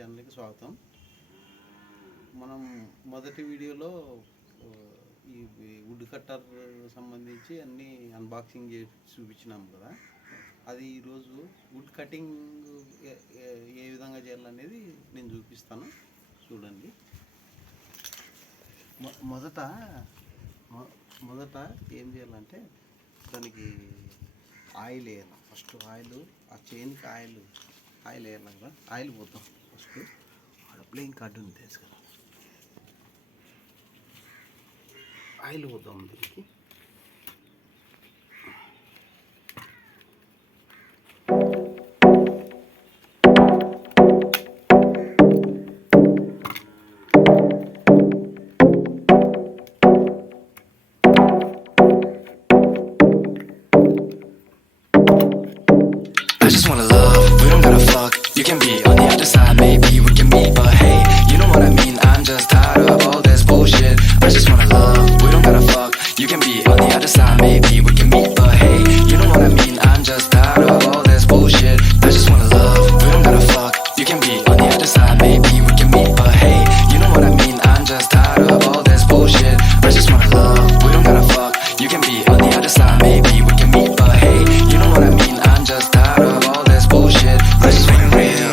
ఛానల్కి స్వాగతం. మనం మొదటి వీడియోలో ఈ వుడ్ కట్టర్ సంబంధించి అన్నీ అన్బాక్సింగ్ చేసి చూపించినాం కదా. అది ఈరోజు వుడ్ కటింగ్ ఏ విధంగా చేయాలనేది నేను చూపిస్తాను, చూడండి. మొదట ఏం చేయాలంటే దానికి ఆయిల్ వేయాలి. ఫస్ట్ ఆయిల్, ఆ చైన్కి ఆయిల్ వేయాలి కదా. ఆయిల్ పోతాం ఫస్ట్. ఆడ ప్లేయింగ్ కార్డు ఉంది తీసుకురా, ఆయిల్ పోతాం దీనికి. You can be on the other side, maybe we can meet, but hey, you know what I mean, I'm just tired of all this bullshit. I just wanna love, we don't gotta fuck. You can be on the other side, maybe we can meet, but hey, you know what I mean, I'm just tired of all this bullshit. I just wanna love, we don't gotta fuck. You can be on the other side, maybe we can meet, but hey, you know what I mean, I'm just tired of all this bullshit. I just wanna love, we don't gotta fuck. You can be on the other side, maybe we can meet, but hey, you know what I mean, I'm just tired of all this bullshit. I just wanna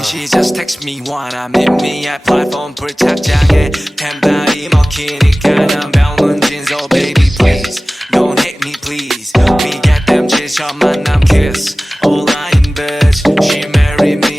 She just text me wanna meet me at platform 불착장에 템발이 먹히니까 난 병문진. So baby please don't hate me please. We get them chase your 만남 kiss. All I in bitch she marry me.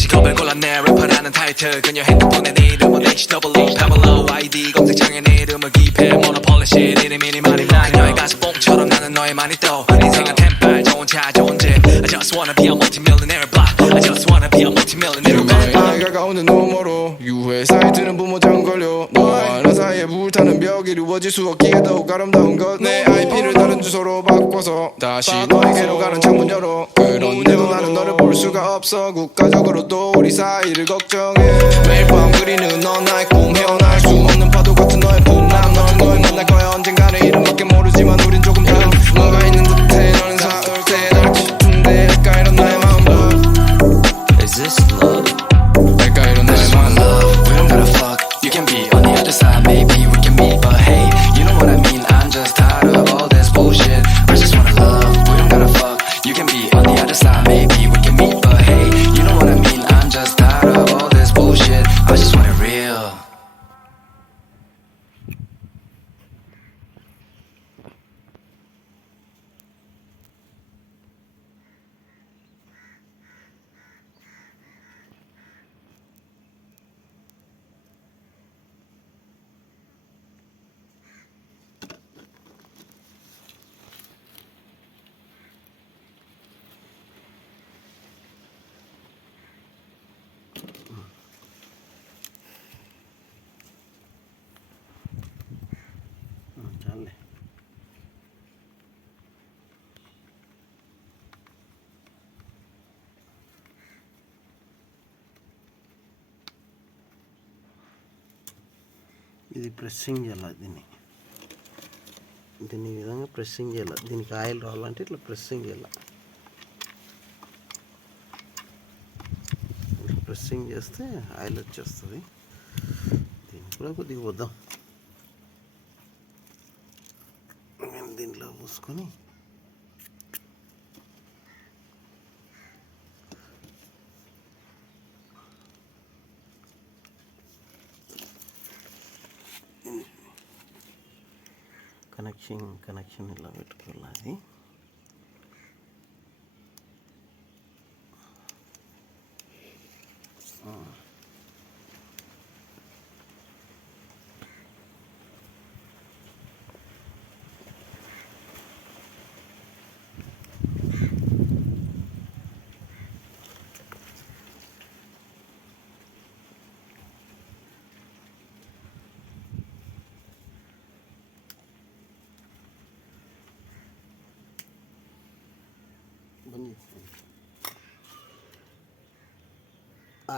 직업을 골랐네 래퍼라는 타이틀. 그녀 핸드폰에 내 이름은 HW Pablo ID 검색창에 내 이름을 기입해. 모노폴리 shit 이름이니 말이 나. 그녀의 가슴 뽕처럼 나는 너의 많이 떠. 인생은 템발 좋은 차 좋은 집. I just wanna be a multi-millionaire block. I just wanna be a multi-millionaire block. 나이가 가운데 너무 멀어. 유해 사이트는 부모장 걸려. 너와 나 사이에 불타는 벽이 이루어질 수 없기에 더욱 아름다운 것. 내 IP를 다른 주소로 바꿔서 다시 너에게로 가는 창문 열어. 그런데도 나는 너를 볼 수가 없어. 국가적으로도 우리 사이를 걱정해. 매일 밤 그리는 넌 나의 꿈. 헤어날 수 없는 파도 같은 너의 품. 난 널 만날 거야 언젠가는. 이름밖에 모르지만 우린 조금 다른 뭔가 있는 듯해. 너는 사올 때 날 싶은데 할까 이런 나의 마음. Is this love? I just wanna love, we don't gotta fuck. You can be on the other side, maybe we can meet, but hey, you know what I mean, I'm just tired of all this bullshit. I just wanna love, we don't gotta fuck. You can be on the other side, maybe we can meet, but hey, you know what I mean, I'm just tired of all this bullshit. I just want it real. చాలే. ఇది ప్రెస్సింగ్ చేయాలి. దీన్ని ఈ విధంగా ప్రెస్సింగ్ చేయాలి. దీనికి ఆయిల్ రావాలంటే ఇట్లా ప్రెస్సింగ్ చేయాలి. ప్రెస్సింగ్ చేస్తే ఆయిల్ వచ్చేస్తుంది. దీన్ని కూడా కొద్దిగా వద్దాం. దీంట్లో పోసుకొని కనెక్షన్ ఇలా పెట్టుకోవాలి.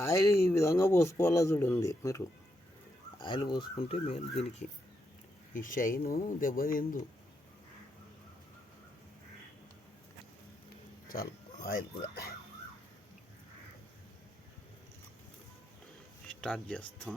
ఆయిల్ ఈ విధంగా పోసుకోవాలా చూడండి. మీరు ఆయిల్ పోసుకుంటే మేలు. దీనికి ఈ షైను దెబ్బతిందు. చాలు ఆయిల్ కూడా. స్టార్ట్ చేస్తాం.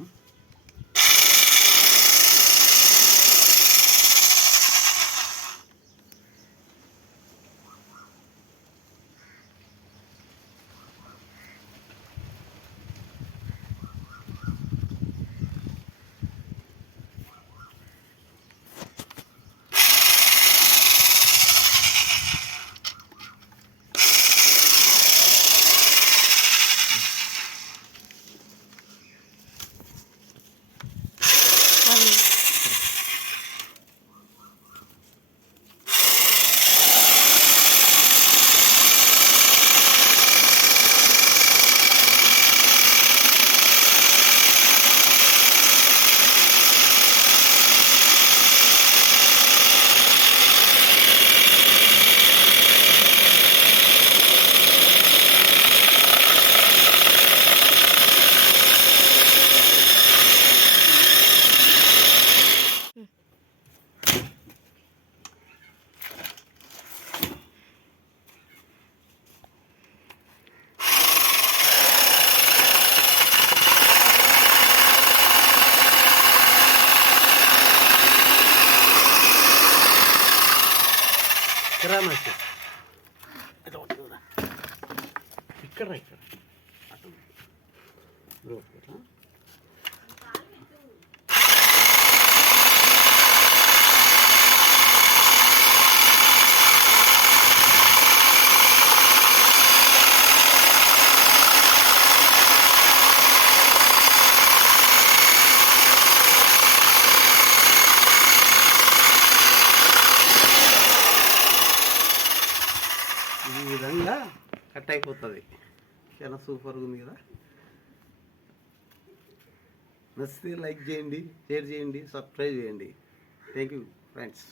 రామాచి అటు వస్తుందా ఇక్కడ అటు ఈ విధంగా కట్ అయిపోతుంది. చాలా సూపర్గా ఉంది కదా. నచ్చితే లైక్ చేయండి, షేర్ చేయండి, సబ్స్క్రైబ్ చేయండి. Thank you friends.